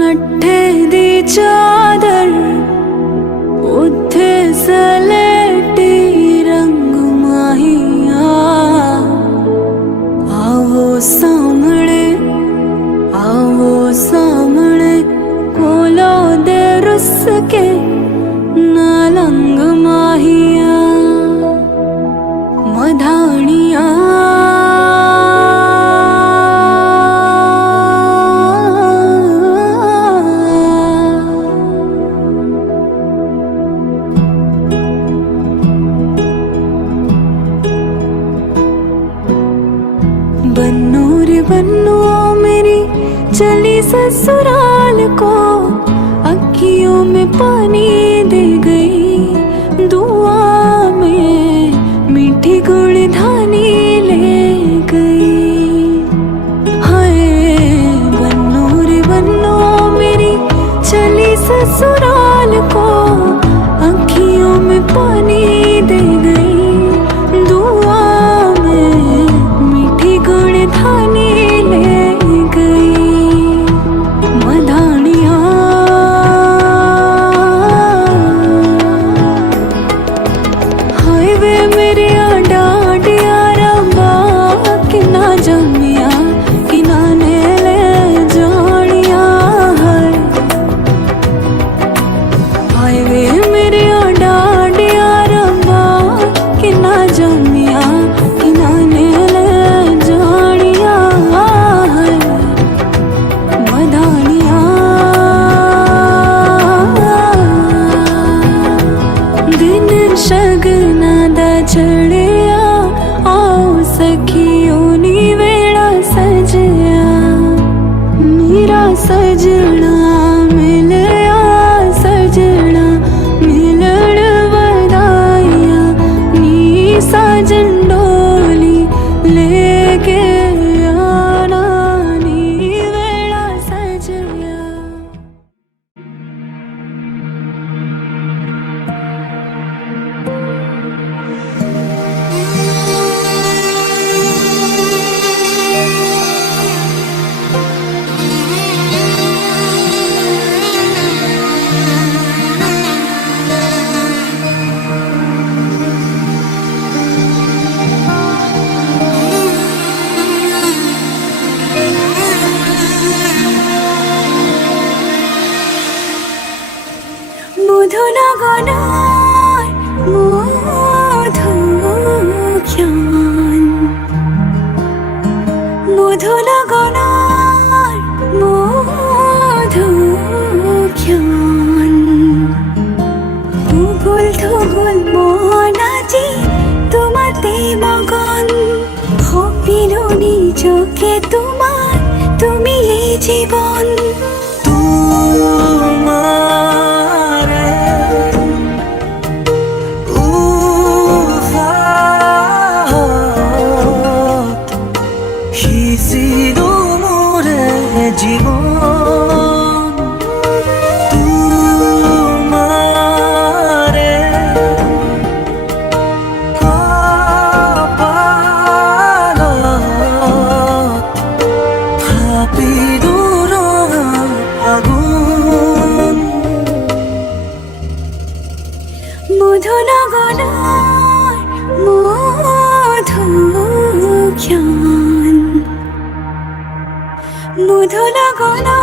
नट्ठे दी चादर उत्थे सलेटी रंग माहिया, आवो सामने कोलो दे रुस के नालंग माहिया मधानिया। बन्नो रे बन्नो मेरी चली ससुराल को, अखियों में पानी दे गई, दुआ में मीठी गुड़धानी ले गई। हाय बन्नो रे बन्नो मेरी चली ससुराल को, अखियों में पानी दे गई, दुआ गुड़धानी ले गई मधानिया। हाय वे मेरे डाडिया रंबा किना जमिया, किना ने ले जानिया है। हाय वे मेरे डाडिया रंबा किना जमिया, किना ने शगना दा चढ़िया, आओ सखियों नी वेड़ा सजया, मेरा सजना मिलया, सजना मिलण वदाइया, नी साजन डोली लेके आना, नी वेड़ा सजया। মধুনা গনার মধুখ্যান, মধুনা গনার মধুখ্যান, ধুগুল ধুগুল মনাজি তোমাতে মগন, ভাবিলনি চোখে তোমার তুমি এই জীবন। জীবন তোমারে কপালত ভাবি দূর আগুন। মধুনা গনার মধুখ্যান, মধুনা গনা